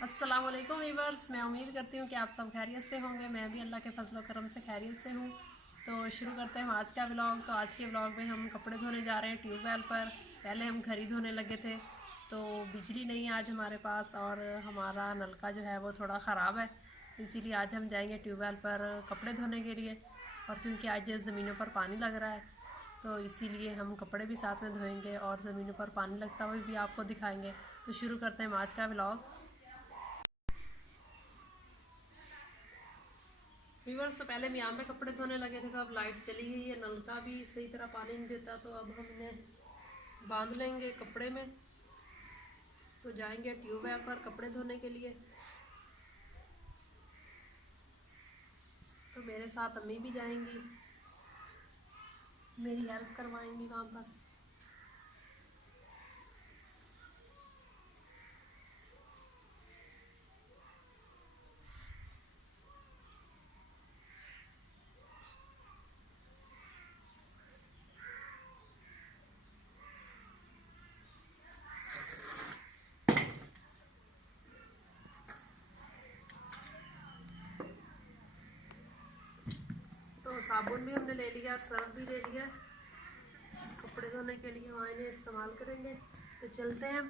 अस्सलाम वालेकुम वीवर्स, मैं उम्मीद करती हूँ कि आप सब खैरियत से होंगे। मैं भी अल्लाह के फजल करम से खैरियत से हूँ। तो शुरू करते हैं आज का व्लॉग। तो आज के व्लॉग में हम कपड़े धोने जा रहे हैं ट्यूबवेल पर। पहले हम घर ही धोने लगे थे, तो बिजली नहीं है आज हमारे पास और हमारा नलका जो है वो थोड़ा ख़राब है, तो इसीलिए आज हम जाएंगे ट्यूबवेल पर कपड़े धोने के लिए। और क्योंकि आज ज़मीनों पर पानी लग रहा है, तो इसीलिए हम कपड़े भी साथ में धोएंगे और ज़मीनों पर पानी लगता हुआ भी आपको दिखाएंगे। तो शुरू करते हैं आज का व्लॉग। व्यूवर्स, तो पहले हम यहाँ पे कपड़े धोने लगे थे, तो अब लाइट चली गई है, नलका भी सही तरह पानी नहीं देता, तो अब हम इन्हें बांध लेंगे कपड़े में। तो जाएंगे ट्यूबवेल पर कपड़े धोने के लिए। तो मेरे साथ अम्मी भी जाएंगी, मेरी हेल्प करवाएंगी वहाँ पर। तो साबुन भी हमने ले लिया और सर्फ भी ले लिया कपड़े धोने के लिए, वहाँ इन्हें इस्तेमाल करेंगे। तो चलते हैं।